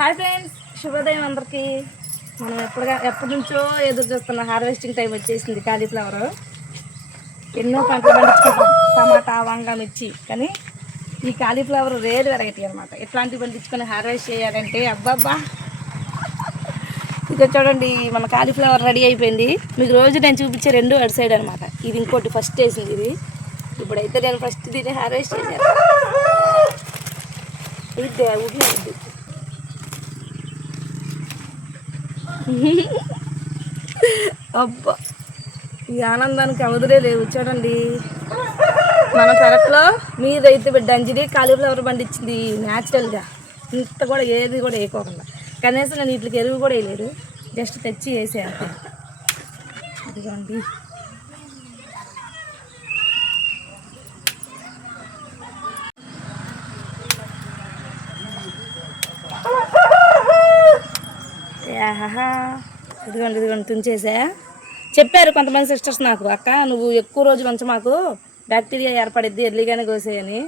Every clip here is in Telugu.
హాయ్ ఫ్రెండ్స్, శుభోదయం అందరికీ. మనం ఎప్పటి నుంచో ఎదురు చూస్తున్న హార్వెస్టింగ్ టైం వచ్చేసింది. కాలీఫ్లవర్ ఎన్నో పంటలు పండించుకుంటాం, టమాటా, వంగ, మిర్చి. కానీ ఈ కాలీఫ్లవర్ రేర్ వెరైటీ అనమాట. ఎట్లాంటివి పండించుకొని హార్వెస్ట్ చేయాలంటే అబ్బాబ్బా. ఇక చూడండి, మన కాలీఫ్లవర్ రెడీ అయిపోయింది. మీకు రోజు నేను చూపించే రెండు అటు సైడ్ అనమాట. ఇది ఇంకోటి ఫస్ట్ వేసింది. ఇది ఇప్పుడైతే నేను ఫస్ట్ దీన్ని హార్వెస్ట్ చేశాను. ఇది ఊడి అబ్బా, ఈ ఆనందానికి అవధులే లేవు. చూడండి, మన పెరట్లో మీ రైతు బిడ్డ అంజలి కాలీఫ్లవర్ పండించింది న్యాచురల్గా. ఇంత కూడా ఏది కూడా వేయకోకుండా, కనీసం నేను వీటికి ఎరువు కూడా వేయలేదు, జస్ట్ తెచ్చి వేసే అంతే. ఇదిగోండి, ఇదిగోండి ఇదిగోండి తుంచేసా. చెప్పారు కొంతమంది సిస్టర్స్ నాకు, అక్క నువ్వు ఎక్కువ రోజులు ఉంచ, మాకు బ్యాక్టీరియా ఏర్పడిద్ది, ఎర్లీగానే కోసేయని.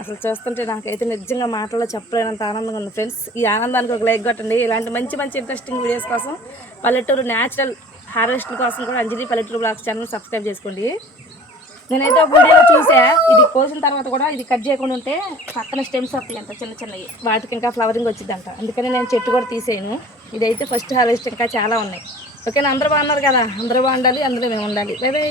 అసలు చూస్తుంటే నాకైతే నిజంగా మాటల్లో చెప్పలేనంత ఆనందంగా ఉంది ఫ్రెండ్స్. ఈ ఆనందానికి ఒక లైక్ కొట్టండి. ఇలాంటి మంచి మంచి ఇంట్రెస్టింగ్ వీడియోస్ కోసం, పల్లెటూరు న్యాచురల్ హార్వెస్ట్ కోసం కూడా అంజలి పల్లెటూరు బ్లాగ్స్ ఛానల్ సబ్స్క్రైబ్ చేసుకోండి. నేనైతే ఒక వీడియోలో చూసా, ఇది కోసిన తర్వాత కూడా ఇది కట్ చేయకుండా ఉంటే పక్కన స్టెమ్స్ వస్తాయి అంట, చిన్న చిన్నవి, వాటికి ఇంకా ఫ్లవరింగ్ వచ్చిందంట. అందుకని నేను చెట్టు కూడా తీసేయను. ఇదైతే ఫస్ట్ హార్వెస్ట్, ఇంకా చాలా ఉన్నాయి. ఓకేనా? అందరూ బాగున్నారు కదా? అందరూ బాగుండాలి, అందులో మేము ఉండాలి. By by.